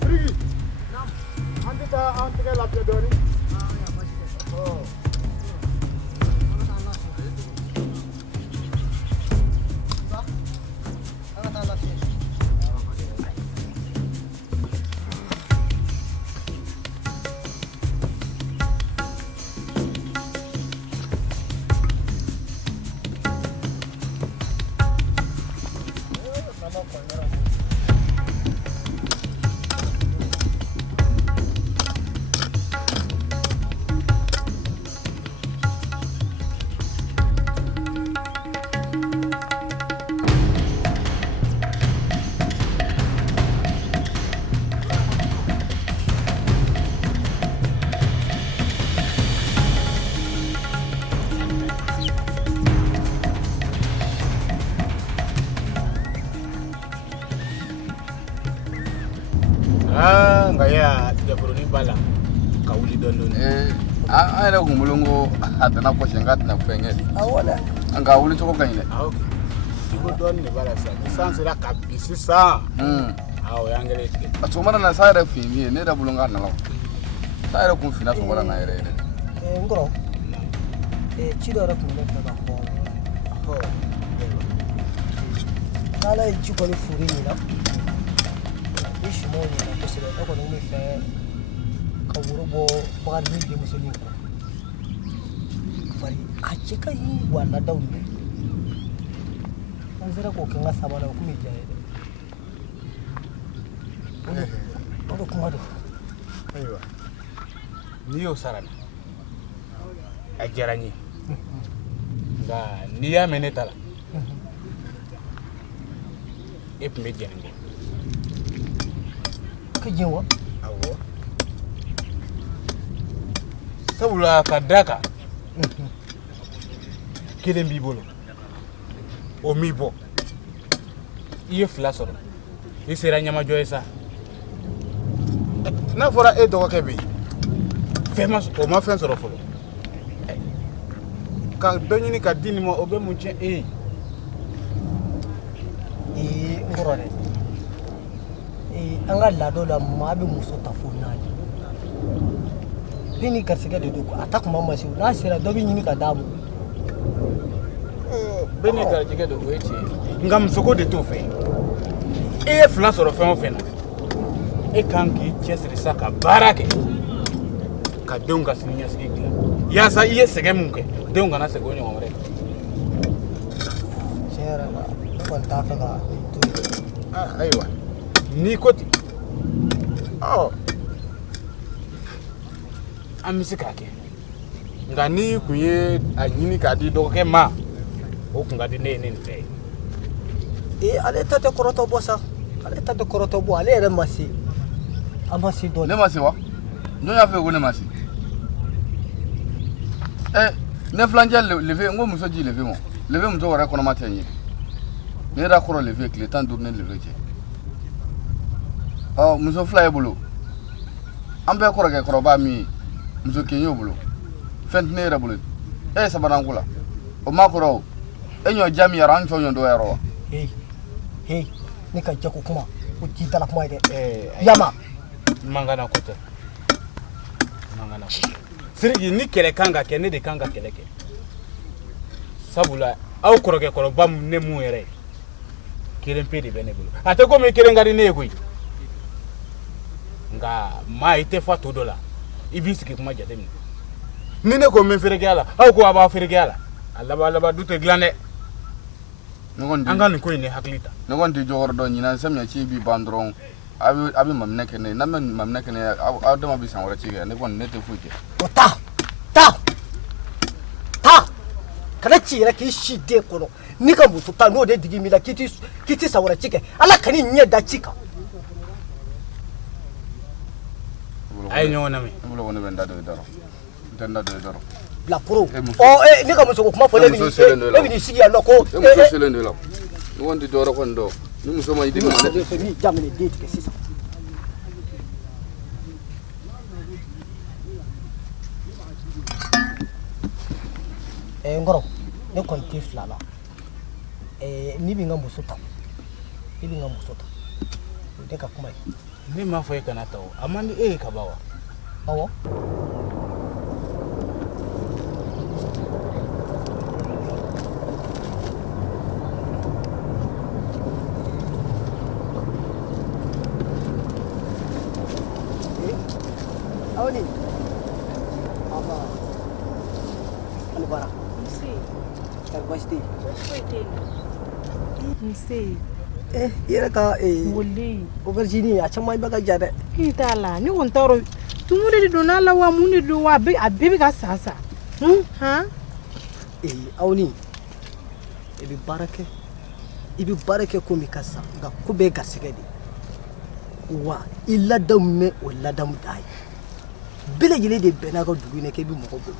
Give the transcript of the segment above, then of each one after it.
Rigi. Ante la piedoni. Oh. Ngaya tiga kuruni bala kauli dono ana kumulungu atana ko shengat na fenge awala anga uli choko kaine okay tigo don ne bala sa sans la kabisi sa awo yangere tike asomana na sa da fimi ne da bulunga na lawo sa da kun fina somana na yere ngoro chido ra kun da ko ala chiko ni furi ni na ishi mo ni na kusere ko ni fe ka wurubo ba ni de musulmi ko bari a cika yi wala daune an zira ko kan asa bana ku mi jaye ko kuma do aiwa ni yo sarana a jarani nga ni ya menetala ep me jende ka jewa awo sabula kadaka kelen b'i bolo o m'i bɔ i ye fila sɔrɔ i sera ɲamajɔ ye sa n'a fɔra e dɔgɔkɛ bɛ yen o ma fɛn sɔrɔ fɔlɔ ka dɔ ɲini ka di nin ma o bɛ mun tiɲɛ e ye ngoro de an ka laado la maa bɛ muso ta fo naani ni garisɛgɛ de don a ta kuma ma se n'a sera dɔ bɛ ɲini ka d'a ma bɛɛ ni garijɛgɛ don o ye tiɲɛ ye nka musoko de t'o fɛ e ye fila sɔrɔ fɛn o fɛn na e kan k'i cɛsiri sa ka baara kɛ ka denw ka sini ɲɛsigi dilan yaasa i ye sɛgɛn mun kɛ denw kana segin o ɲɔgɔn wɛrɛ kan tiɲɛ yɛrɛ la ne kɔni t'a fɛ ka to yen ayiwa n'i ko ten an bɛ se k'a kɛ nka n'i kun ye a ɲini k'a di dɔgɔkɛ ma o kun ka di ne ye nin tɛ ye ale ta tɛ kɔrɔtɔ bɔ sa ale ta tɛ kɔrɔtɔ bɔ ale yɛrɛ ma se a ma se dɔɔnin ne ma se wa n'o y'a fɛ ko ne ma se ne filancɛ lefe n ko muso ji lefe ma lefe muso wɛrɛ kɔnɔma tɛ n ye ne yɛrɛ kɔrɔ lefe tile 15 ne lefe cɛ muso fila ye bolo an bɛɛ kɔrɔkɛ kɔrɔba min ye muso kelen y'o bolo fɛn tɛ ne yɛrɛ bolo e ye sabanan ko la o ma kɔrɔ o e ɲɔ ja min yɛrɛ an cɔ ɲɔ dɔ yɛrɛ wa ne ka jago kuma o t'i dala kuma ye dɛ yama mangana ko tɛ Siriki ni kɛlɛ kan ka kɛ ne de kan ka kɛlɛ kɛ sabula aw kɔrɔkɛ kɔrɔba ne mun yɛrɛ ye kelen pe de bɛ ne bolo a tɛ komi kelen ka di ne ye koyi nka maa i tɛ fa to dɔ la i b'i sigi kuma jateminɛ ni ne ko n bɛ feerekɛya la aw ko a b'aw feerekɛya la a laban du tɛ dilan dɛ an ka nin ko in ne hakili ta ne kɔni tɛ jɔyɔrɔ dɔn ɲinan samiya ci bi ban dɔrɔn a bɛ maminɛ kɛ ne ye n'an bɛ maminɛ kɛ ne ye aw dama bɛ san wɛrɛ ci kɛ ne kɔni ne tɛ foyi kɛ o ta kana ci yɛrɛ k'i si den kɔnɔ n'i ka muso ta n'o de digi min na k'i tɛ san wɛrɛ ci kɛ ala ka n'i ɲɛ da ci kan a ye ɲɔgɔn lamɛn ne bolo ko ne bɛ n da don i da rɔ n tɛ n da don i da rɔ bilakoro ne ka muso ko kuma fɔ ne bɛ n'i sigi yan nɔ ko e muso selen de la ne kɔni tɛ dɔwɛrɛ kɔni dɔn ni muso ma i digi ma dɛ n'i daminɛ den tigɛ sisan nkɔrɔ ne kɔni tɛ fila la n'i bɛ n ka muso ta i bɛ n ka muso ta o e ka kuma ye ne m'a fɔ e kana ta o a man di e ye ka ban wa awɔ awni aba ani bara Basti. Nse. Yɛrɛ ka Wuli. aubergine a caman bɛ ka ja dɛ. I t'a la ne kɔni t'a dɔn tumu de donna la wa mun de don wa a bɛɛ bɛ ka sa sa. Han. Aw ni i bɛ baara kɛ komi ka sa nka ko bɛɛ garisɛgɛ de wa i ladamu mɛn o ladamu t'a ye bɛɛ lajɛlen de bɛnna ka dugu in na k'i bɛ mɔgɔ bolo.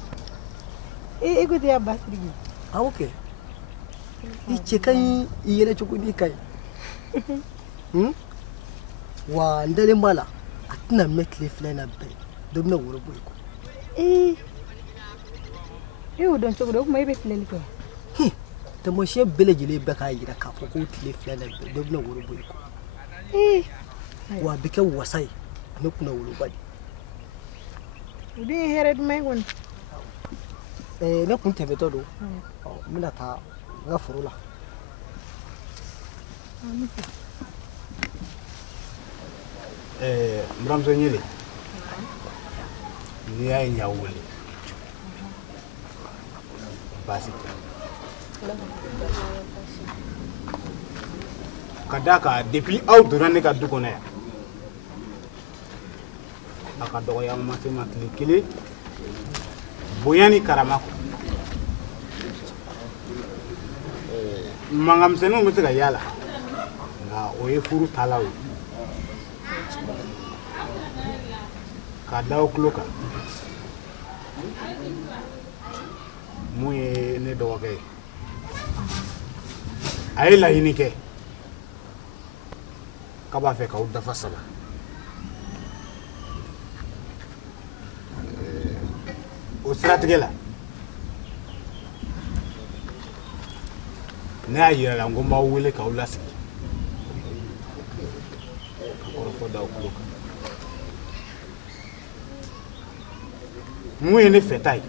E ko tɛ ya Basiriki. Awɔ kɛ i cɛ ka ɲi i yɛlɛ cogo di ka ɲi wa n dalen b'a la a tɛna mɛn tile fila in na bɛɛ dɔ bɛna woro bɔ i kɔ. E y'o dɔn cogo di o tuma e bɛ filɛli kɛ. Tamasiyɛn bɛɛ lajɛlen bɛ k'a jira k'a fɔ ko tile fila in na bɛɛ dɔ bɛna woro bɔ i kɔ wa a bɛ kɛ wasa ye ani kunna woloba de. O dun ye hɛrɛ duman ye kɔni. Ne kun tɛmɛtɔ don n bɛna taa n ka foro la. n buramuso Ɲele n'i y'a ye n y'aw wele baasi tɛ ka d'a kan depuis aw donna ne ka du kɔnɔ yan a ka dɔgɔya ma se ma tile kelen bonya ni karama kɔ mankanmisɛnninw bɛ se ka yala nka o ye furu taalaw ye k'a da aw tulo kan mun ye ne dɔgɔkɛ ye a ye laɲini kɛ k'a b'a fɛ k'aw dafa saba o siratigɛ la ne y'a yira la n ko n b'aw wele k'aw lasigi ka kɔrɔfɔ da aw tulo kan mun ye ne fɛta ye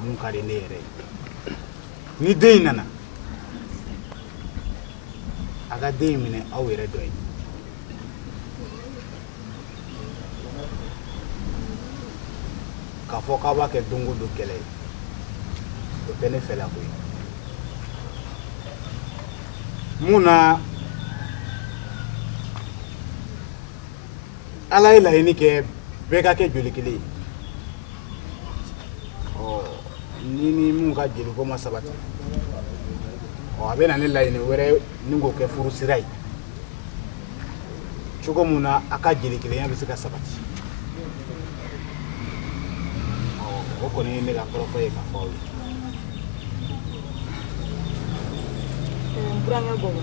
mun ka di ne yɛrɛ ye ni den in nana a ka den in minɛ aw yɛrɛ dɔ ye k'a fɔ k'aw b'a kɛ don o don kɛlɛ ye o tɛ ne fɛla ko ye mun na Ala ye laɲini kɛ bɛɛ ka kɛ joli kelen ye ni mun ka jeliko ma sabati a bɛ na ne laɲini wɛrɛ ni k'o kɛ furu sira ye cogo mun na a ka jeli kelenya bɛ se ka sabati o kɔni ye ne ka kɔrɔfɔ ye ka fɔ aw ye. Burankɛ Gogo.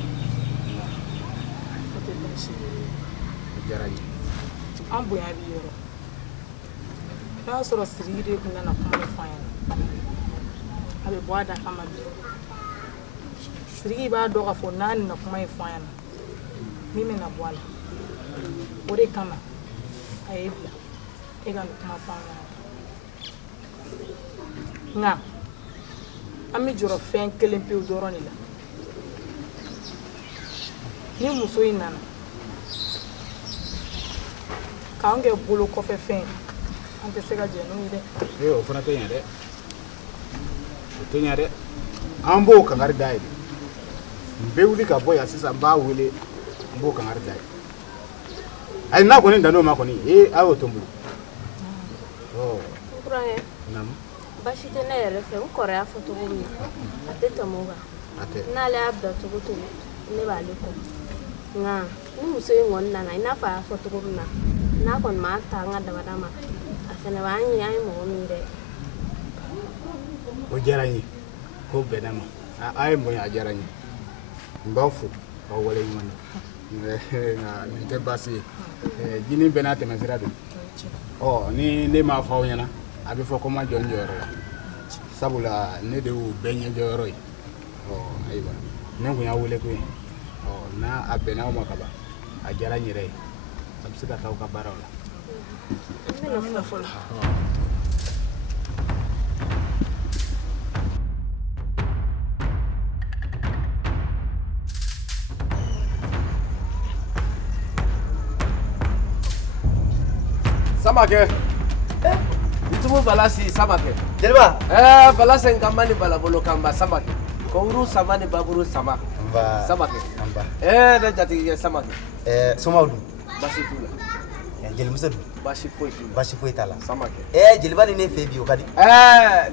O diyara n ye. An bonya b'i yɔrɔ n'a y'a sɔrɔ Siriki de tun nana kuma fɔ an ɲɛna a bɛ bɔ a da kama bi Siriki b'a dɔn k'a fɔ n'a nana kuma fɔ an ɲɛna min bɛna bɔ a la o de kama a ye bila e ka nin kuma fɔ an ɲɛna nka an bɛ jɔrɔ fɛn kelen pewu dɔrɔn de la ni muso in nana k'an kɛ bolo kɔfɛ fɛn an tɛ se ka jɛ n'o ye dɛ. O fana tɛ ɲɛ dɛ o tɛ ɲɛ dɛ an b'o kankari da ye de n bɛ wuli ka bɔ yan sisan n b'a wele n b'o kankari da ye ayi n'a kɔni dan n'o ma kɔni a y'o to n bolo. Burankɛ baasi tɛ ne yɛrɛ fɛ n kɔrɔ y'a fɔ cogo min a tɛ tɛmɛ o kan n'ale y'a bila cogo cogo ne b'ale kɔ nka ni muso in kɔni nana i n'a fɔ a y'a fɔ cogo min na n'a kɔni m'a ta an ka dabada ma a fana b'an ye an ye mɔgɔ min dɛ. O diyara n ye ko bɛnna ma a ye bonya a diyara n ye n b'aw fo k'aw waleɲuman dɔn nka nin tɛ baasi ye jini bɛɛ n'a tɛmɛsira don ni ne m'a fɔ aw ɲɛna a bɛ fɔ ko n ma jɔ n jɔyɔrɔ la sabula ne de y'u bɛɛ ɲɛjɔyɔrɔ ye ayiwa ne kun y'a wele ko ye n'a a bɛnna aw ma ka ban a diyara n yɛrɛ ye a bɛ se ka taa aw ka baaraw la. N bɛna fɔlɔ. Samakɛ itumu bala si Samakɛ Jeliba bala sen kamani bala bolo kamba Samakɛ ko uru sama ni baburu sama Samakɛ ne jatigi kɛ Samakɛ Somawdu basi t'u la Jelimuso dun basi foyi t'u la basi foyi t'a la Samakɛ Jeliba ni ne fɛ bi o ka di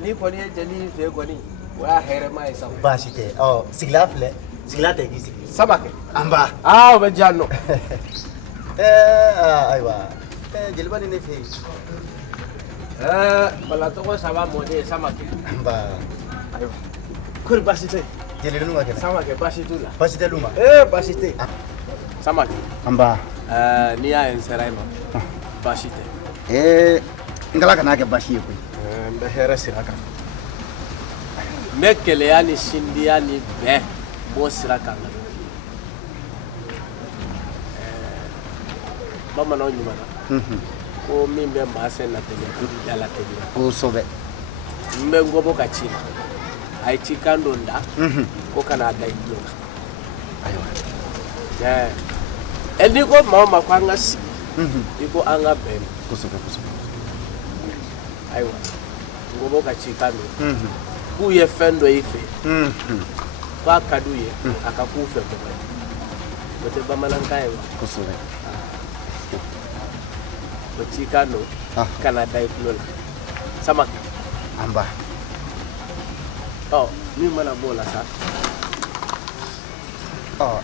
ni kɔni ye jeli fɛ kɔni o y'a hɛrɛma ye sa baasi tɛ sigila filɛ sigila tɛ k'i sigi Samakɛ an ba o bɛ diya nɔ ayiwa Jeliba ni ne fɛ bala tɔgɔ saba mɔden Samakɛ an ba ayiwa kɔri basi tɛ jeli ninnu ka kɛnɛ Samakɛ basi t'u la basi tɛ l'u ma basi tɛ Samakɛ an ba n'i y'a ye n sera yen nɔ basi tɛ n kala kana kɛ basi ye koyi n bɛ hɛrɛ sira kan n bɛ kɛlɛya ni sindiya ni bɛn b'o sira kan ka bamananw ɲuman ko min bɛ maa sɛn na teliya ko di da la teliya kosɛbɛ n bɛ n gɔbɔ ka ci la a ye ci kan dɔ da ko kana da i tulo la n'i ko maa o maa ko an ka sigi i ko an ka bɛn kosɛbɛ ayiwa n gɔbɔ ka ci kan dɔ k'u ye fɛn dɔ i fɛ k'a ka d'u ye a ka k'u fɛ kɔkɔ ye o tɛ bamanankan ye wa kosɛbɛ o ci kan dɔ kana da i tulo la Samakɛ an ba min mana b'o la sa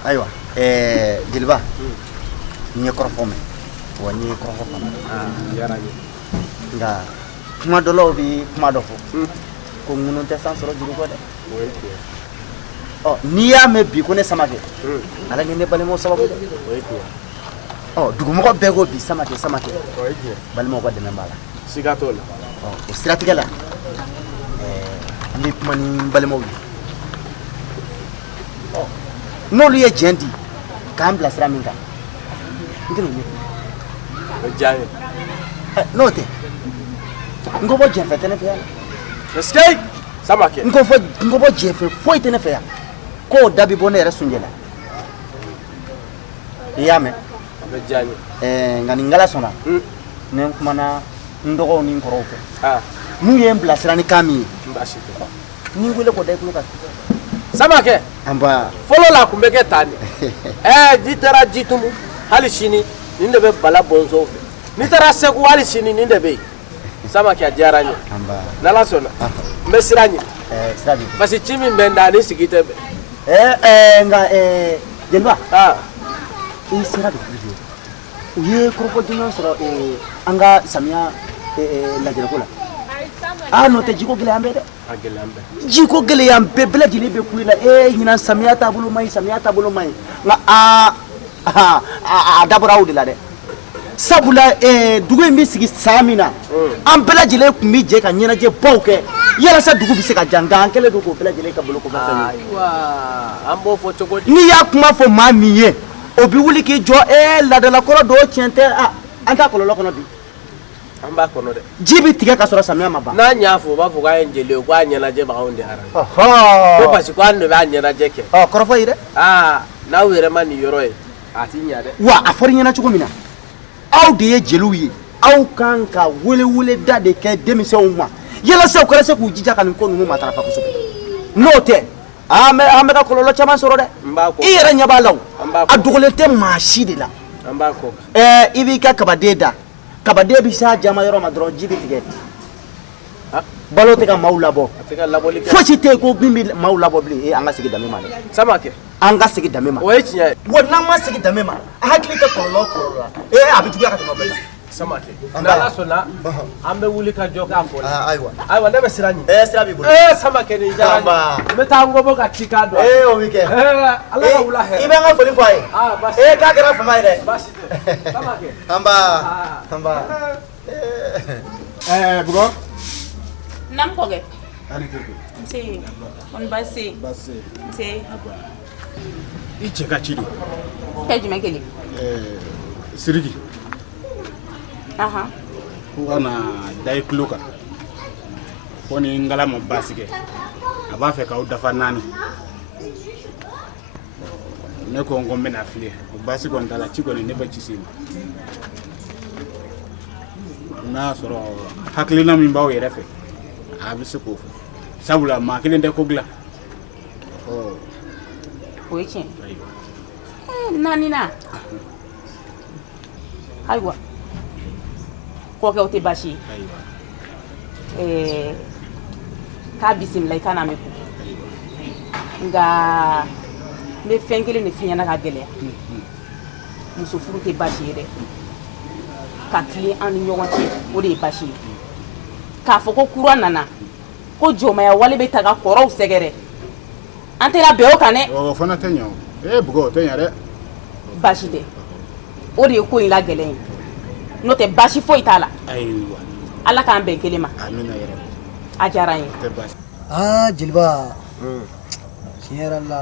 ayiwa Jeliba n ye kɔrɔfɔ mɛn wa n ye kɔrɔfɔ fana diyara n ye nka kuma dɔlaw bɛ kuma dɔ fɔ ko ŋunu tɛ san sɔrɔ juru kɔ dɛ o ye tiɲɛ n'i y'a mɛn bi ko ne Samakɛ ala ni ne balimaw sababu dɛ o ye tiɲɛ dugumɔgɔ bɛɛ ko bi Samakɛ o ye tiɲɛ balimaw ka dɛmɛ b'a la siga t'o la o siratigɛ la an bɛ kuma ni balimaw ye n'olu ye jɛn di k'an bila sira min kan n tɛn'o ɲɛfɔ o diya n ye n'o tɛ n ko bɔ jɛnfɛ tɛ ne fɛ yan est-ce que Samakɛ n ko bɔ jɛnfɛ foyi tɛ ne fɛ yan k'o da bɛ bɔ ne yɛrɛ sunjɛ la i y'a mɛn a bɛ diya n ye nka nin ngala sɔnna ni n kumana n dɔgɔw ni n kɔrɔw fɛ n'u ye n bilasira ni kan min ye n baasi tɛ n'i wele k'o da i tulo kan Samakɛ an ba fɔlɔ la a tun bɛ kɛ tan de n'i taara Jitumu hali sini nin de bɛ bala bɔnsɔnw fɛ n'i taara Segu hali sini nin de bɛ yen Samakɛ a diyara n ye an ba n'Ala sɔnna n bɛ sira ɲɛ sira b'i parce que ci min bɛ n da ani sigi tɛ bɛn nka Jeliba i sera de u ye kɔrɔfɔ jumɛn sɔrɔ an ka samiya lajɛrɛko la n'o tɛ jiko gɛlɛya an bɛ dɛ a gɛlɛya n bɛ jiko gɛlɛya an bɛɛ lajɛlen bɛ kuli la ɲinan samiya taabolo man ɲi samiya taabolo man ɲi nka a dabɔra aw de la dɛ sabula dugu in bɛ sigi san min na an bɛɛ lajɛlen tun bɛ jɛ ka ɲɛnajɛ baw kɛ yalasa dugu bɛ se ka ja nka an kɛlen don k'o bɛɛ lajɛlen ka bolo kɔfɛ fɛn ye ayiwa an b'o fɔ cogo di n'i y'a kuma fɔ maa min ye o bɛ wuli k'i jɔ ladalakɔrɔ dɔw tiɲɛ tɛ an t'a kɔlɔlɔ kɔnɔ bi an b'a kɔnɔ dɛ ji bɛ tigɛ ka sɔrɔ samiya ma ban n'an y'a fɔ u b'a fɔ k'a ye n jeli ye k'a ɲɛnajɛ b'anw de arrangé ko parce que k'an de b'a ɲɛnajɛ kɛ kɔrɔfɔ ye dɛ n'aw yɛrɛ ma nin yɔrɔ ye a ti ɲa dɛ wa a fɔra i ɲɛna cogo min na aw de ye jeliw ye aw kan ka weleweleda de kɛ denmisɛnw ma yalasa u kana se k'u jija ka nin ko ninnu matarafa kosɛbɛ n'o tɛ an bɛ ka kɔlɔlɔ caman sɔrɔ dɛ i yɛrɛ ɲɛ b'a la a dogolen tɛ maa si de la an b'a kɔ kan i b'i ka kabaden da kabaden bɛ s'a jama yɔrɔ ma dɔrɔn ji bɛ tigɛ balo tɛ ka maaw labɔ a tɛ ka labɔli kɛ fosi tɛ yen ko min bɛ maaw labɔ bilen an ka segin danbe ma dɛ Samakɛ an ka segin danbe ma o ye tiɲɛ ye wa n'an ma segin danbe ma a hakili tɛ kɔlɔlɔ la a bɛ juguya ka tɛmɛ bɛɛ la Samakɛ n'Ala sɔnna an bɛ wuli ka jɔ k'a fɔ ayiwa ne bɛ sira ɲɛ sira b'i bolo Samakɛ nin diyara n ye n bɛ taa n gɔbɔ ka ci k'a dɔn o bɛ kɛ Ala ka wula hɛrɛ i bɛ n ka foli fɔ a ye baasi k'a kɛra fama ye dɛ baasi tɛ Samakɛ an ba Bugɔ Nam kɔkɛ. ani keke Nse. On basi. basi Nse. i cɛ ka ci don kɛ jumɛn kelen siriki ahan ko ka na da i tulo kan ko ni ngala ma baasi kɛ a b'a fɛ k'aw dafa 4 ne ko n ko n bɛna f'i ye o baasi kɔni t'a la ci kɔni ne bɛ ci se ma n'a y'a sɔrɔ hakilina min b'aw yɛrɛ fɛ a bɛ se k'o fɔ sabula maa kelen tɛ ko dilan o ye tiɲɛ naani na ayiwa kɔkɛ o tɛ baasi ye k'a bisimila i ka na mɛn ko nka n bɛ fɛn kelen de f'i ɲɛna ka gɛlɛya muso furu tɛ baasi ye dɛ ka tilen an ni ɲɔgɔn cɛ o de ye baasi ye k'a fɔ ko kura nana ko jɔnmaya wale bɛ ta ka kɔrɔw sɛgɛrɛ an tɛna bɛn o kan dɛ o fana tɛ ɲɛ o bugɔ o tɛ ɲɛ dɛ baasi tɛ o de ye ko in la gɛlɛn ye n'o tɛ baasi foyi t'a la ayiwa ala k'an bɛn kelen ma amina yɛrɛ a diyara n ye jeliba tiɲɛ yɛrɛ la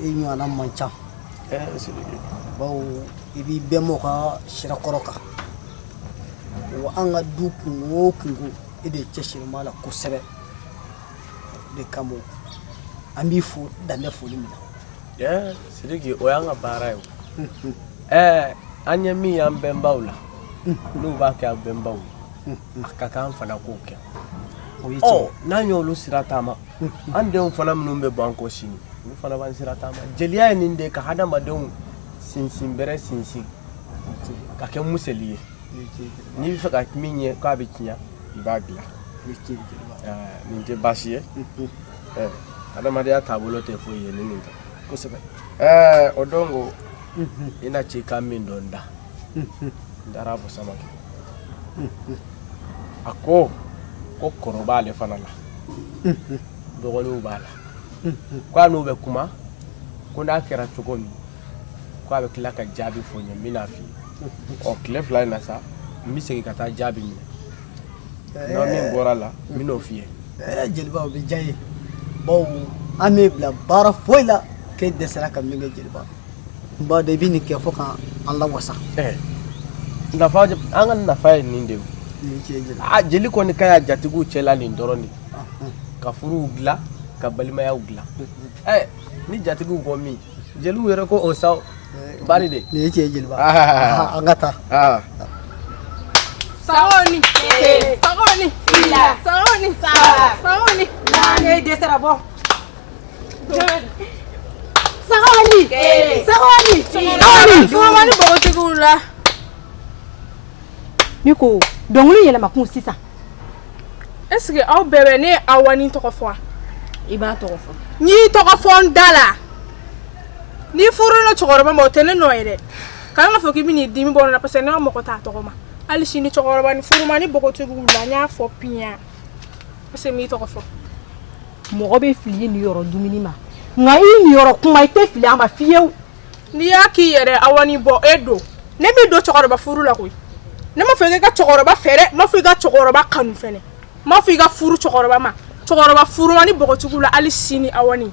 i ɲɔgɔnna man ca bawo i b'i bɛnbɔ ka sirakɔrɔ kan wa an ka du kungo o kungo e de cɛsirima la kosɛbɛ o de kama an b'i fo danbe foli min na Sidiki o y'an ka baara ye o an ye min y'an bɛnbaw la n'u b'a kɛ an bɛnbaw ye a ka kan fana k'o kɛ n'an y'olu sira taama an denw fana minnu bɛ bɔ an kɔ sini olu fana b'an sira taama jeliya ye nin de ka hadamadenw sinsin bɛrɛ sinsin ka kɛ museli ye n'i bɛ fɛ ka min ye k'a bɛ tiɲɛ i b'a dilan nin tɛ baasi ye adamadenya taabolo tɛ foyi ye ni nin tɛ kosɛbɛ o don ko i na ci kan min dɔn da n taara fɔ Samakɛ a ko kɔrɔ b'ale fana la dɔgɔninw b'a la ko n'u bɛ kuma ko n'a kɛra cogo min ko a bɛ tila ka jaabi fɔ n ye n bɛna f'i ye tile 2 in na sa n bɛ segin ka taa jaabi minɛ n'o min bɔra la n bɛn'o f'i ye jeliba o bɛ diya n ye bawo an bɛ bila baara foyi la k'e dɛsɛra ka min kɛ jeliba n b'a dɔn i bɛ nin kɛ fo k'an lawasa nafa an ka nafa ye nin de ye jeli kɔni ka y'a jatigiw cɛla nin dɔrɔn de ka furuw dilan ka balimayaw dilan ni jatigiw ko min jeliw yɛrɛ ko o sa bari de nin ye tiɲɛ jeliba an ka taa Saoni, Saoni, Saoni, Saoni, ne dɛsɛra bɔ. Saoni, Saoni, Saoni, fuma ni bogotigiw la. Ni ko dɔnkili yɛlɛma kun sisan. Est-ce que aw bɛɛ bɛ ne Awani tɔgɔ fɔ? I b'a tɔgɔ fɔ. N'i tɔgɔ fɔ n da la. Ni furula cɛkɔrɔba ma o tɛ ne nɔ ye dɛ. Kan ka fɔ k'i bɛ n'i dimi bɔ n na parce que ne ka mɔgɔ t'a tɔgɔ ma. Ali sini cɛkɔrɔba ni furuma ni bogotigiw la n y'a fɔ piɲa parce que m'i tɔgɔ fɔ. Mɔgɔ bɛ fili ni yɔrɔ dumuni ma nka i ni yɔrɔ kuma i tɛ fili a ma fiyewu. N'i y'a k'i yɛrɛ Awani bɔ e don ne bɛ don cɛkɔrɔba furu la koyi ne ma fɔ i ka cɛkɔrɔba fɛ dɛ ma fɔ i ka cɛkɔrɔba kanu fɛnɛ ma fɔ i ka furu cɛkɔrɔba ma cɛkɔrɔba furuma ni bogotigiw la ali sini Awani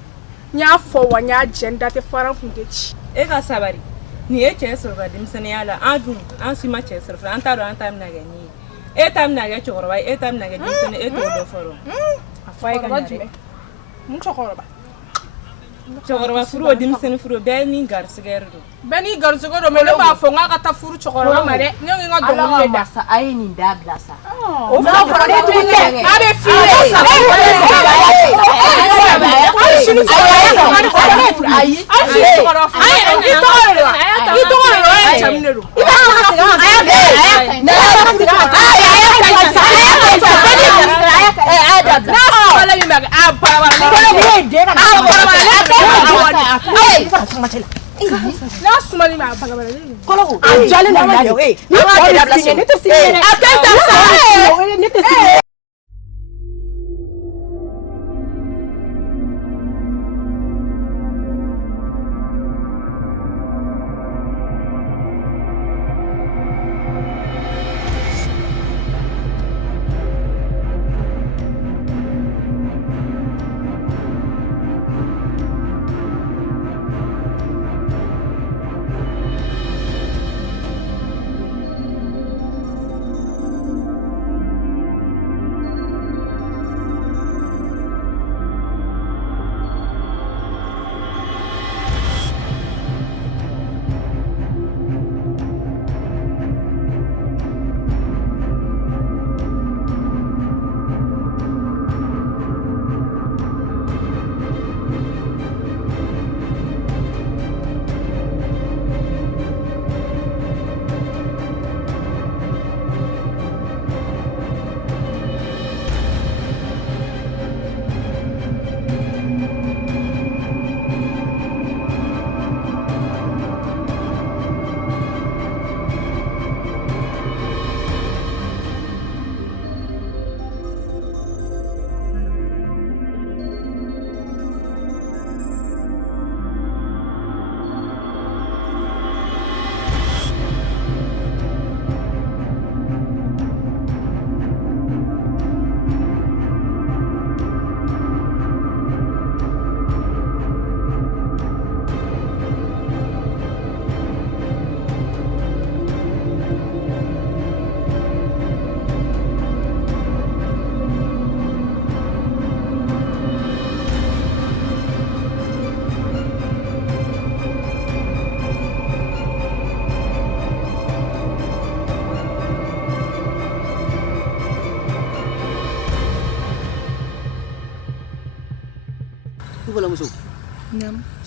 n y'a fɔ wa n y'a jɛ n da tɛ fara n kun tɛ ci. E ka sabari ni ye cɛ sɔrɔ ka denmisɛnniya la an dun an si ma cɛ sɔrɔ fɔlɔ an t'a dɔn an ta bɛna kɛ min ye e ta bɛna kɛ cɛkɔrɔba ye e ta bɛna kɛ denmisɛnnin e t'o dɔn fɔlɔ a fɔ a ye ka ɲa dɛ. Mun cɛkɔrɔba? Cɛkɔrɔba furu o denmisɛnnin furu bɛɛ ni garisigɛ don. Bɛɛ ni garisigɛ don mais ne b'a fɔ n k'a ka taa furu cɛkɔrɔba ma dɛ ne ko n ka dɔnkili de da. A ye nin dabila sa. O fɔra ne tun tɛ a bɛ f'i ye. Ayi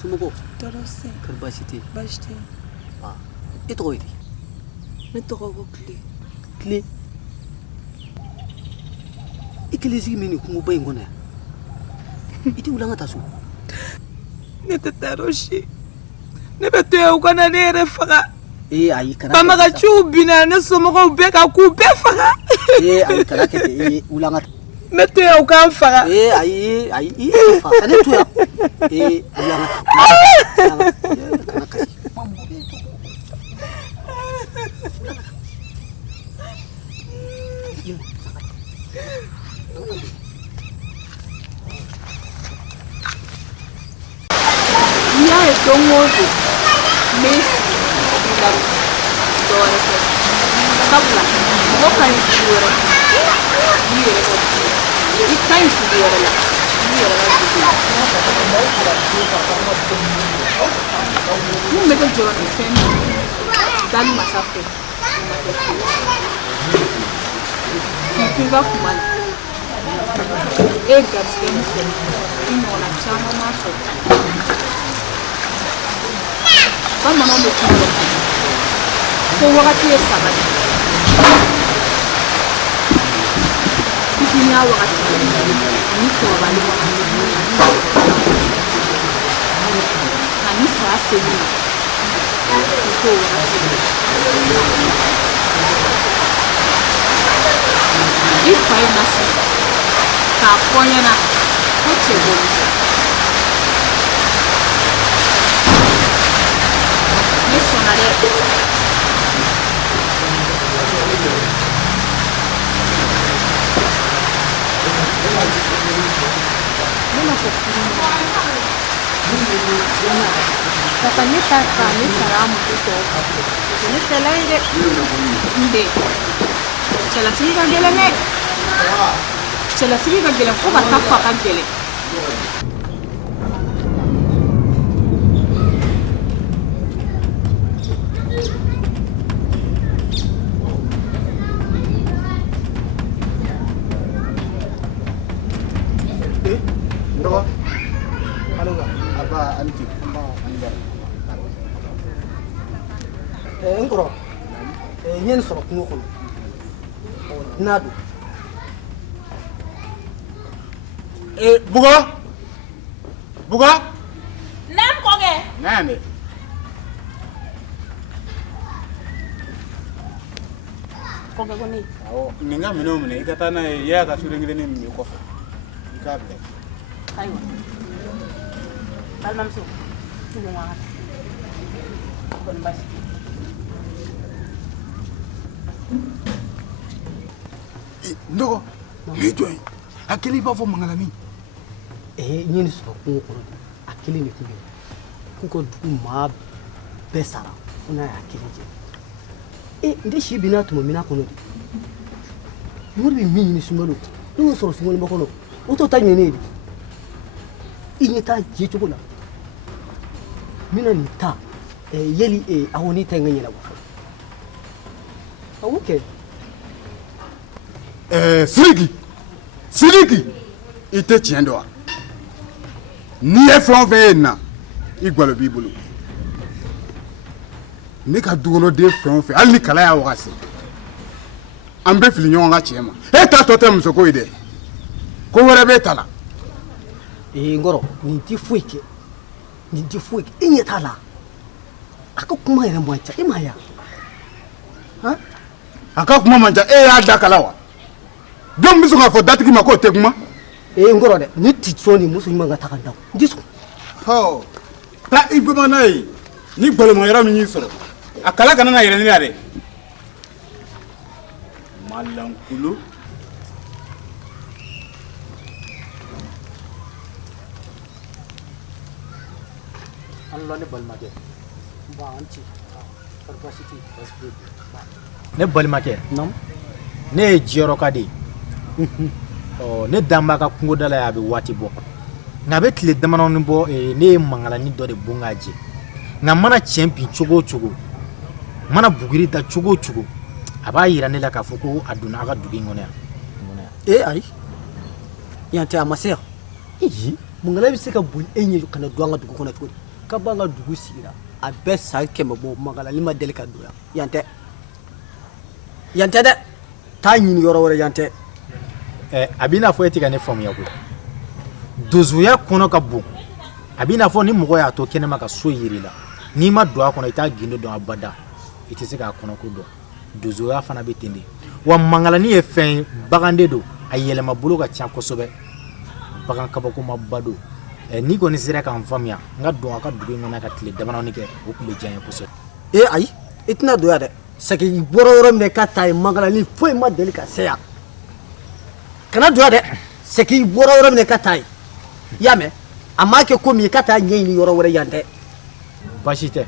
Sumuko. Torose. Karbashite. Bashite. Ah. Ito iti. Ne tɔgɔ ko tile. Tile. Ikili sigi mini kungo ba in kɔnɔ yan. I tɛ wuli an ka taa so. Ne tɛ taa yɔrɔ si. Ne bɛ to yan u kana ne yɛrɛ faga. Ayi kana. Banbagaciw binna ne somɔgɔw bɛɛ kan k'u bɛɛ faga. Ayi kana kɛ ten. Wuli an ka taa. Ne to yan u k'an faga. Ayi i tɛ faga. Ka ne to yan. Wuli an ka taa. Kana kasi. N'i y'a ye don o don n bɛ sigi i la dɔwɛrɛ kɛ sabula mɔgɔ ka ɲi dugu wɛrɛ n'i yɛrɛ ka dugu i ka ɲi dugu wɛrɛ la n'i yɛrɛ ka dugu mun bɛ kɛ jɔyɔrɔfɛn min dali masa fɛ k'i to i ka kuma la e ye garisɛgɛ min sɔrɔ i ɲɔgɔnna caman ma sɔrɔ bamananw bɛ kuma dɔ ko wagati ye saba de fitiniya wagati ani kɔrɔbali wagati ani fa seli i t'o wagati i fa ye na se k'a fɔ n ɲɛna ko cɛ bolo ne sɔnna dɛ ne ma fɔ furu papa ne ta ka ne sara muso tɔw kan ne fɛla ye dɛ n den cɛlasigi ka gɛlɛn dɛ cɛlasigi ka gɛlɛn fo ka taa fa ka gɛlɛn Nkɔrɔ n ye nin sɔrɔ kungo kɔnɔ n'a don Buga Ne kɔkɛ nani kɔkɛ ko ne nin ka minɛnw minɛ i ka taa n'a ye i y'a ka soden kelen min i kɔfɛ i k'a bila ayiwa balimamuso tu ɲɔgɔn ka taa kɔni basi Ndogo ni jɔn ye a kelen i b'a fɔ mangalani n ye nin sɔrɔ kungo kɔnɔ a kelen de tun bɛ yen k'u ka dugu maa bɛɛ sara fo n'a y'a kelen jɛ n tɛ si binna tuma min na kɔnɔ de mori bɛ min ɲini sunkalo ne y'o sɔrɔ sunkalenba kɔnɔ o t'o ta ɲɛ ne ye de i ɲɛ t'a je cogo la n bɛna nin ta yali awo n'i ta in ka ɲɛnabɔ awo kɛ Sidiki i tɛ tiɲɛ dɔn wa n'i ye fɛn o fɛn ye nin na i gwalo b'i bolo ne ka dukɔnɔden fɛn o fɛn hali ni kala y'a wagasi an bɛ fili ɲɔgɔn ka tiɲɛ ma e ta tɔ tɛ musoko ye dɛ ko wɛrɛ b'e ta la n kɔrɔ nin tɛ foyi kɛ nin tɛ foyi kɛ e ɲɛ t'a la a ka kuma yɛrɛ man ca e m'a ye a ka kuma man ca e y'a da kala wa jɔn bɛ sɔn k'a fɔ datigi ma k'o tɛ kuma n kɔrɔ dɛ ne tɛ sɔn nin muso ɲuman ka taa ka da n tɛ sɔn taa i bama n'a ye ni balima yɔrɔ min y'i sɔrɔ a kala kana na yɛlɛ ne la dɛ malankulo Allah ne balimakɛ an ci ne balimakɛ ne ye jiyɔrɔka de ye ne dan b'a ka kungoda la ye a bɛ waati bɔ nka a bɛ tile damadɔni bɔ ne ye mangalani dɔ de bon k'a jɛ nka mana tiɲɛ bin cogo o cogo mana buguri da cogo o cogo a b'a yira ne la k'a fɔ ko a donna a ka dugu in kɔnɔ yan ayi yan tɛ a ma se yan mangala bɛ se ka boli e ɲɛ ka na don an ka dugu kɔnɔ cogo di kabanga dugu sigira a bɛɛ san 100 bɔ magalali ma deli ka don yan yan tɛ dɛ taa ɲini yɔrɔ wɛrɛ yan tɛ a b'i n'a fɔ e tɛ ka ne faamuya koyi donsoya kɔnɔ ka bon a b'i n'a fɔ ni mɔgɔ y'a to kɛnɛma ka so yiri la n'i ma don a kɔnɔ i t'a gindo dɔn abada i tɛ se k'a kɔnɔko dɔn donsoya fana bɛ ten de wa mangalani ye fɛn ye bagan de don a yɛlɛma bolo ka ca kosɛbɛ bagan kabakomaba don n'i kɔni sera k'an faamuya n ka don a ka dugu in kɔnɔ ka tile damadɔni kɛ o tun bɛ diya n ye kosɛbɛ ayi i tɛna don yan dɛ saki i bɔra yɔrɔ min ka taa ye mangalani foyi ma deli ka se yan kana don yan dɛ saki i bɔra yɔrɔ min ka taa ye i y'a mɛn a m'a kɛ ko min ye ka taa ɲɛɲini yɔrɔ wɛrɛ yan tɛ baasi tɛ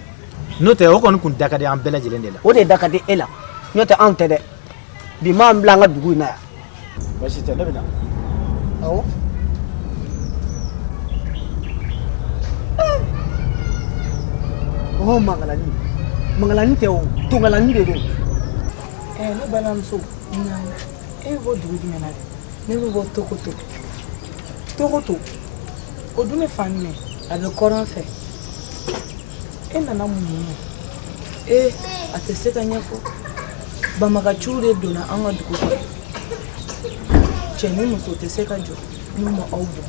n'o tɛ o kɔni kun da ka di an bɛɛ lajɛlen de la o de da ka di e la n'o tɛ anw tɛ dɛ bi m'an bila an ka dugu in na yan baasi tɛ ne bɛ na awɔ oh mangalani tɛ o tongalani de don ne balimamuso e bɛ bɔ dugu jumɛn na de ne bɛ bɔ togoto o dun bɛ fan jumɛn a bɛ kɔrɔn fɛ e nana mun ye a tɛ se ka ɲɛfɔ banbagaciw de donna an ka dugu kɔnɔ cɛ ni muso tɛ se ka jɔ n'u ma aw bɔ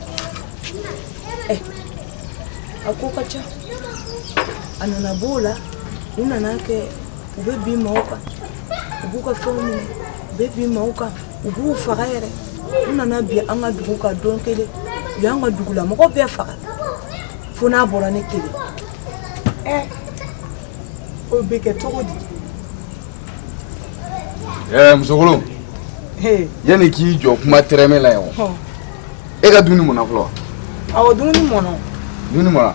a ko ka ca a nana b'o la u nana kɛ u bɛ bin maaw kan u b'u ka fɛnw minɛ u bɛ bin maaw kan u b'u faga yɛrɛ u nana bi an ka dugu kan don kelen u y'an ka dugu la mɔgɔ bɛɛ faga fo n'a bɔra ne kelen o bɛ kɛ cogo di musokolo yanni k'i jɔ kuma tɛrɛmɛ la yan e ka dumuni mɔna fɔlɔ awɔ dumuni mɔna dumuni mɔna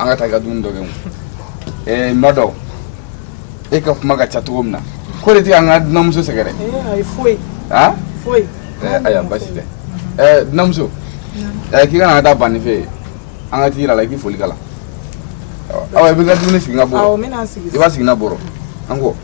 an ka taa i ka dumuni dɔ kɛ madɔ e ka kuma ka ca cogo min na ko de tɛ an ka dunanmuso sɛgɛrɛ ayi foyi foyi ayiwa basi tɛ dunanmuso k'i kana ka taa banni fɛ yen an ka t'i yira la i k'i foli k'a la awa i bɛ ka dumuni sigi n ka bɔrɔ awɔ n bɛna sigi i b'a sigi n ka bɔrɔ an ko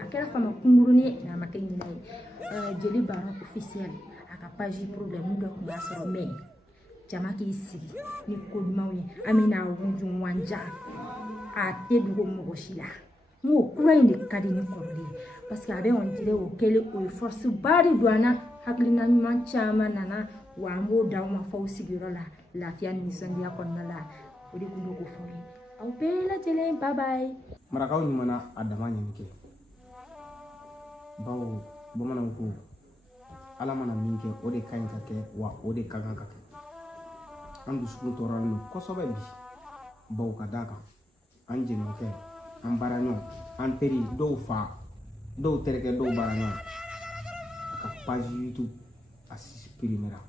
a kɛra fama kungurunin ye n'a ma kɛ ɲinɛ ye jeli baron officiel a ka page problème dɔ tun b'a sɔrɔ mais jama k'i sigi ni ko ɲumanw ye an bɛna wunju wanja a tɛ dogo mɔgɔ si la n ko kura in de ka di ni kɔrɔlen parce que a bɛ on dirait o kɛlen o ye force ba de don an na hakilina ɲuman caman nana wa an b'o d'aw ma f'aw sigiyɔrɔ la lafiya ni nisɔndiya kɔnɔna la o de tun bɛ k'o fɔ ye aw bɛɛ lajɛlen bye bye. marakaw ɲumanna a dama ɲini kɛ bawo bamananw ko ala mana min kɛ o de ka ɲi ka kɛ wa o de ka kan ka kɛ an dusukun tɔɔrɔlen don kosɛbɛ bi bawo ka d'a kan an jɛɲɔgɔnkɛ an baaraɲɔgɔn an teri dɔw fa dɔw terikɛ dɔw baaraɲɔgɔn a ka page YouTube a suprimera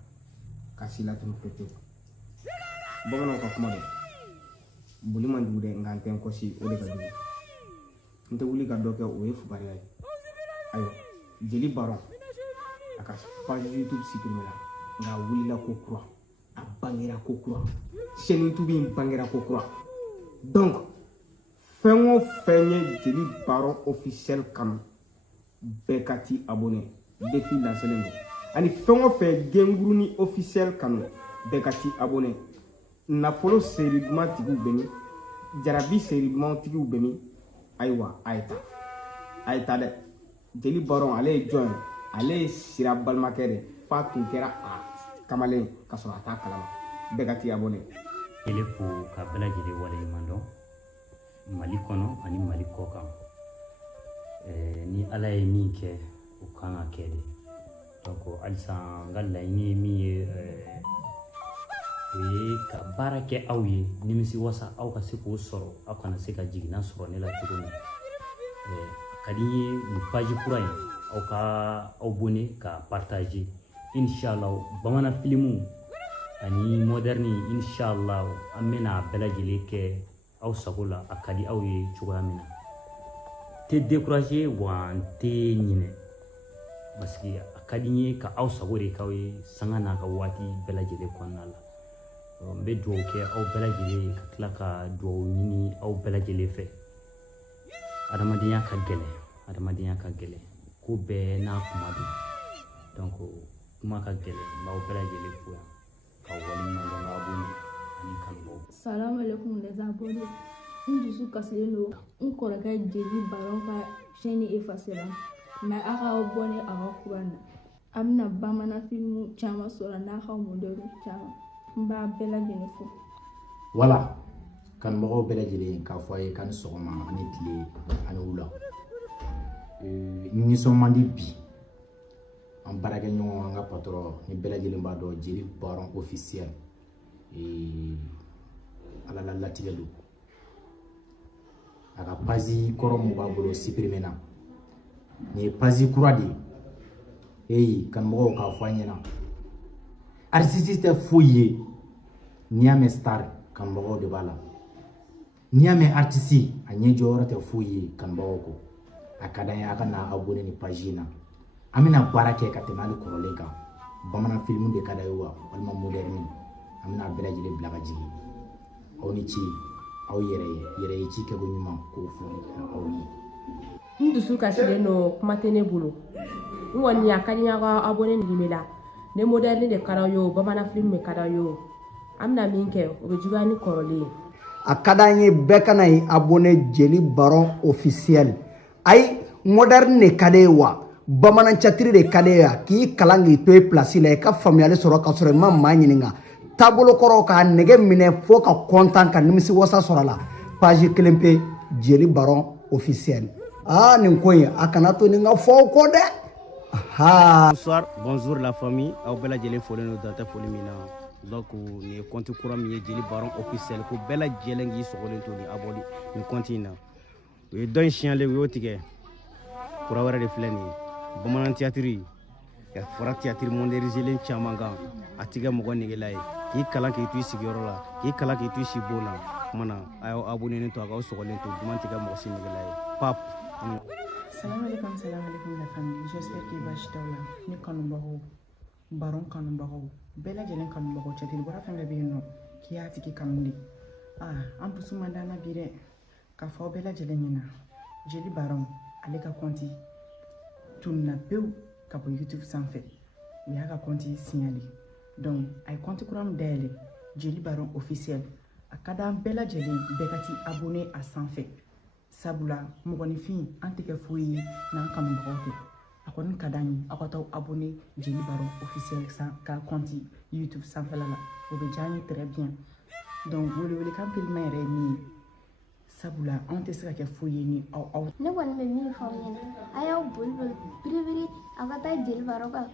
ka si latunu pepewu bamananw ka kuma dɛ boli man jugu dɛ nka n tɛ n kɔsi o de ka jugu n tɛ wuli ka dɔ kɛ o ye fugariya ye ayiwa jeli baron a ka page YouTube suprimera nka a wulila ko kura a bangera ko kura chaîne YouTube in bangera ko kura donc fɛn o fɛn ye jeli baron officiel kanu bɛɛ ka ti abonné défi lancelen don ani fɛn o fɛn genguruni officiel kanu bɛɛ ka ti abonné nafolo seri duman tigiw bɛ min jarabi seri duman tigiw bɛ min ayiwa a ye ta dɛ jeli baron ale ye jɔn ye ale ye sira balimakɛ de f'a tun kɛra a kamalen ka sɔrɔ a t'a kalama bɛɛ ka ti abonné ele fo ka bɛɛ lajɛlen waleɲuman dɔn mali kɔnɔ ani mali kɔ kan ni ala ye min kɛ o kan ka kɛ de donc halisa n ka laɲini ye min ye o ye ka baara kɛ aw ye nimisi wasa aw ka se k'o sɔrɔ aw kana se ka jiginna sɔrɔ ne la cogo min ka di n ye nin page kura in aw ka aw bone ka partager inshallah bamanan filimu ani moderne inshallah an bɛna bɛɛ lajɛlen kɛ aw sago la a ka di aw ye cogoya min na tɛ décourager wa n tɛ ɲinɛ parce que a ka di n ye ka aw sago de k'aw ye sanga n'a ka waati bɛɛ lajɛlen kɔnɔna la n bɛ dugawu kɛ aw bɛɛ lajɛlen ka tila ka dugawu ɲini aw bɛɛ lajɛlen fɛ adamadenya ka gɛlɛn ko bɛɛ n'a kuma don donc kuma ka gɛlɛn n b'aw bɛɛ lajɛlen fo yan ka waleɲuman dɔn ka bolo ani kanubaw. Salam alaikum les abonnés. N dusu kasilen don n kɔrɔkɛ Jeli Baron ka chaîne effacée la mais a ka abonné a ka kuran na a bɛna bamanan filimu caman sɔrɔ n'a ka modèle caman n b'a bɛɛ lajɛlen fo. Voilà kanubagaw bɛɛ lajɛlen k'a fɔ a ye k'a ni sɔgɔma ani tile ani wula nisɔn man di bi an baarakɛɲɔgɔn an ka patron ni bɛɛ lajɛlen b'a dɔn Jeli Baron officiel ala la latigɛ don a ka page kɔrɔ mun b'a bolo supprimer na nin ye page kura de ye kanubagaw k'a fɔ an ɲɛna artiste tɛ foyi ye n'i y'a mɛn star kanubagaw de b'a la n'i y'a mɛn artiste a ɲɛ jɔyɔrɔ tɛ foyi ye kanubagaw kɔ a ka d'an ye a ka na abonné ni page in na an bɛna baara kɛ ka tɛmɛ hali kɔrɔlen kan bamanan filimu de ka d'a ye wa walima moderne an bɛna bɛɛ lajɛlen bila ka jigin aw ni ce aw yɛrɛ ye ci kɛ ko ɲuman k'o fɔ aw ye. N dusu kasilen don kuma tɛ ne bolo n kɔni a ka di n ye aw ka abonné nin la ne moderne de ka d'aw ye o bamanan filimu de ka d'aw ye o an bɛna min kɛ o bɛ juguya ni kɔrɔlen ye. A ka d'an ye bɛɛ ka na abonné Jeli Baron officiel ayi moderne de ka d'e ye wa bamanan catiri de ka d'e ye k'i kalan k'i to i place la i ka faamuyali sɔrɔ ka sɔrɔ i ma maa ɲininka taabolo kɔrɔ k'a nɛgɛ minɛ fo ka content ka nimisi wasa sɔrɔ a la page kelen pe Jeli Baron officiel nin ko in a kana to ni ka fɔ aw kɔ dɛ. Bonsoir, bonjour la famille aw bɛɛ lajɛlen folen don dantɛ foli min na donc nin ye compte kura min ye Jeli Baron officiel ko bɛɛ lajɛlen k'i sɔgɔlen to ni abonné nin compte in na o ye dɔ in siɲɛlen u y'o tigɛ kura wɛrɛ de filɛ nin ye bamanan théâtre ka fara théâtre modernisé caman kan a tigɛ mɔgɔ negela ye k'i kalan k'i to i sigiyɔrɔ la k'i kalan k'i to i si bon na kuma na a y'aw abonné to a k'aw sɔgɔlen to duman tigɛ mɔgɔ si negela ye pap. Salam alaikum la famille. J'espère que bâche t'aw la ni kanubagaw Baron kanubagaw bɛɛ lajɛlen kanubagaw cɛtiri bɔra fɛn bɛɛ bɛ yen nɔ k'i y'a tigi kanu de an dusu man d'an na bi dɛ k'a fɔ aw bɛɛ lajɛlen ɲɛna Jeli Baron ale ka compte tununa pewu ka bɔ YouTube sanfɛ u y'a ka compte signalé donc a ye compte kura min dayɛlɛ Jeli Baron officiel a ka d'an bɛɛ lajɛlen bɛɛ ka t'i abonné a sanfɛ sabula mɔgɔninfin an tɛ kɛ foyi ye n'an kanubagaw tɛ a kɔni ka d'an ye aw ka taa abonné Jeli Baron officiel ka compte YouTube sanfɛla la o bɛ diya an ye très bien donc welewelekan pelima yɛrɛ ye min ye sabula anw tɛ se ka kɛ foyi ye ni aw. Ne kɔni bɛ min fɔ aw ɲɛna a y'aw boli biribiri aw ka taa Jeli Baron ka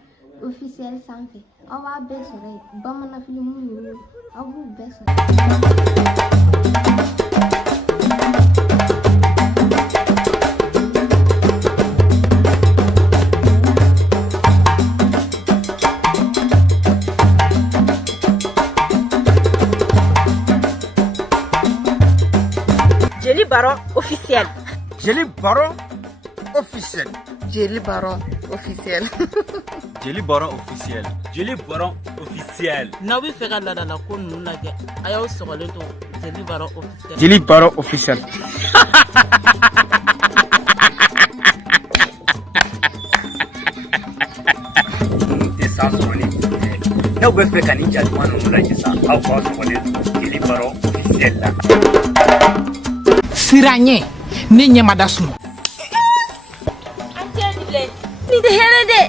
officiel sanfɛ aw b'a bɛɛ sɔrɔ yen bamanan filimu ninnu aw b'u bɛɛ sɔrɔ. Jeli Baron officiel. Jeli Baron officiel. Jeli Baron officiel. Jeli Baron officiel. Jeli Baron officiel. N'aw bɛ fɛ ka laadala ko ninnu lajɛ a y'aw sɔgɔlen to Jeli Baron officiel. Jeli Baron officiel. N'aw bɛ fɛ ka nin jatuma ninnu lajɛ sa aw k'aw sɔgɔlen to Jeli Baron officiel la. Siranye ne ɲɛma da sunɔgɔ. An tɛ nin tɛ hɛrɛ dɛ.